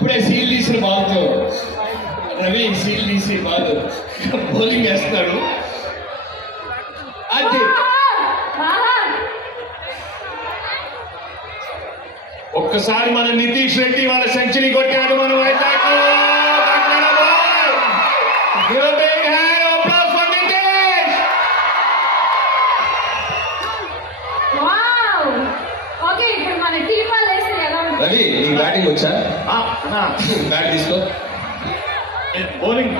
ఇప్పుడే సీల్ తీసిన బాల్తో రవి సీల్ తీసి బాల్ బౌలింగ్ వేస్తున్నాడు. అది ఒక్కసారి మన నితీష్ రెడ్డి వాళ్ళ సెంచరీ కొట్టాడు. మన వైజాగ్ రవి నీకు బ్యాటింగ్ వచ్చా? బ్యాట్ తీసుకో. బౌలింగ్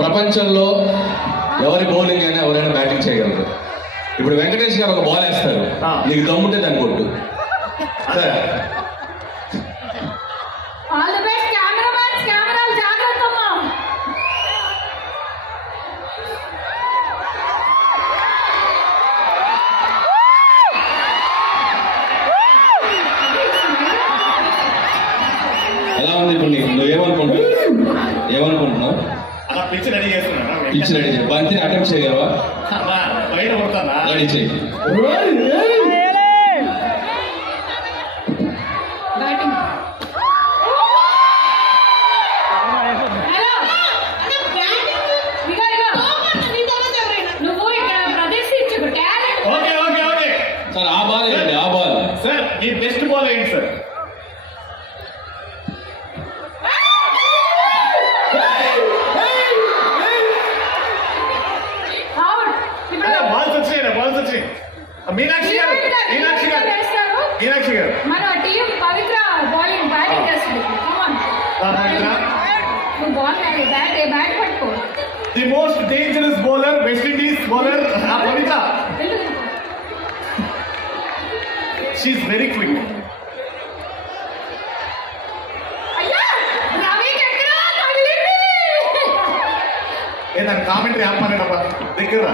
ప్రపంచంలో ఎవరి బౌలింగ్ అయినా ఎవరైనా బ్యాటింగ్ చేయగలరు. ఇప్పుడు వెంకటేష్ గారు ఒక బాల్ వేస్తారు, నీకు దమ్ముంటే దాన్ని కొట్టు. సరే ఎలా ఉంది ఇప్పుడు నీకు? ఏమనుకుంటున్నావు? పిచ్ రెడీ చేయి. బంతిని అటెంప్ట్ చేయగలవా? రెడీ చేయి. సార్ ఆ బాల్ ఏంటి? ఆ బాల్ సార్ ఈ బెస్ట్ బాల్ ఏంటి సార్? మీనాక్షి గారు మన టీం పవిత్ర బౌలింగ్ బ్యాటింగ్ చేస్తుంది. బ్యాట్ పట్టుకో. The most dangerous bowler West Indies bowler Pavitra. She is very quick. దాని కామెంటరీ ఆపమానేటప్ప దగ్గర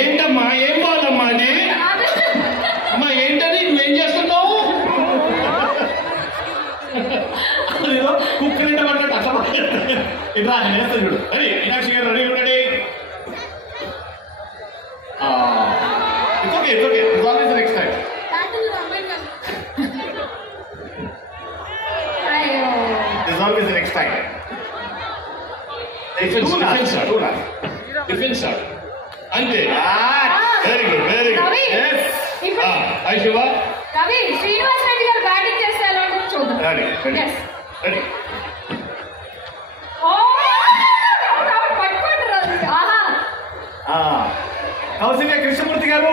ఏంటమ్మా? ఏం బాగుందమ్మా అది? అమ్మా ఏంటది? నువ్వేం చేస్తున్నావు? కుక్కరింట పడ్డట్టు అట్లా ఇట్లా నేను వేస్తాను చూడు. అరే మీనాక్షి గారు రెడీ ఉండండి. It's okay. It's always the next time. It's always the next time. Defense, sir. అంతే. Very good. Hi Shiva. Ravi Srinivas Reddy గారు బ్యాటింగ్ చేస్తే ఎలా ఉంటుందో చూద్దాం. రెడీ. కౌశల్య కృష్ణమూర్తి గారు.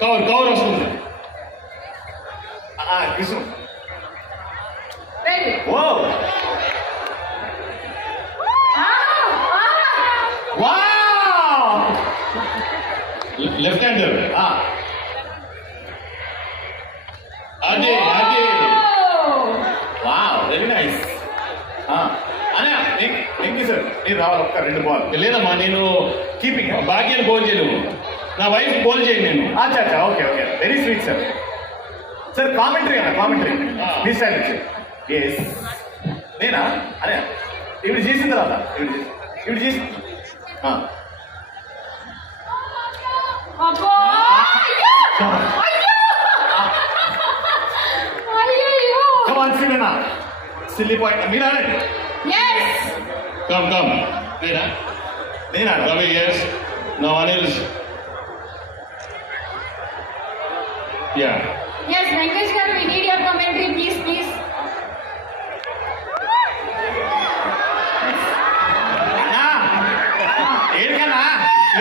కవర్ వస్తుంది. కృష్ణ. ఓ లెఫ్ట్ హ్యాండర్. అదే wow very nice. Thank you sir. మీరు రావాలి ఒక్క 2 బాల్. లేదమ్మా నేను కీపింగ్ భాగ్యాన్ని బౌల్ చేయలేము. నా వైఫ్ బౌల్ చేయను నేను. అచ్చా okay very sweet sir. Sir commentary మీ స్టైల్ నుంచి. ఎస్ నేనా? అదే ఇవి చేసిన తర్వాత ఇవి చేసి సిల్లీ పాయింట్. మీరా? కమ్ నేనా? Ravi yes. Now Anil. Yeah. Yes, Venkatesh garu, we need your commentary, please.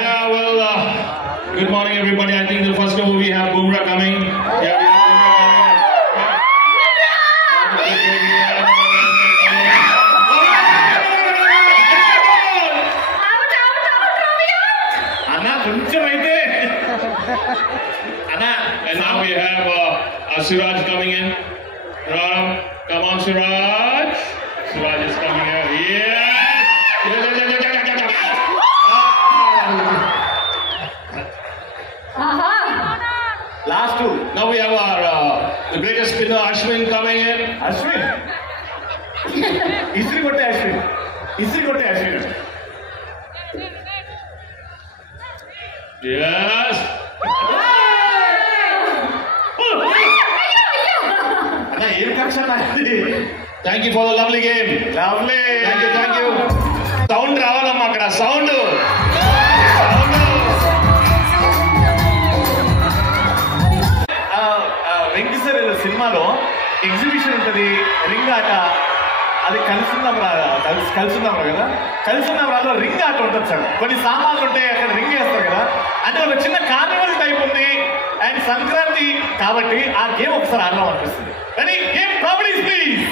Yeah, well, good morning everybody. I think the first over we have Bumrah coming. Yeah, we have Bumrah and now we have Siraj coming in. Ram, come on Siraj. Siraj is coming in. Yes. Last two. Now we have our the greatest spinner Ashwin coming in. Ashwin. అన్న ఏం correction అది. Thank you for the lovely game. Lovely. Thank you. Sound రావాలమ్మా అక్కడ, sound. Venkateswara సినిమాలో exhibition ఉంటుంది, ring ఆట. అది కలిసున్నాం రా కదా, కలిసున్నాం రాలో రింగ్ ఆట ఉంటుంది సార్. కొన్ని సామాన్లు ఉంటాయి, అక్కడ రింగ్ వేస్తారు కదా. అంటే ఒక చిన్న కార్నివల్ టైప్ ఉంది అండ్ సంక్రాంతి కాబట్టి ఆ గేమ్ ఒకసారి ఆడడం అనిపిస్తుంది. కానీ గేమ్ కామెడీ ప్లీజ్.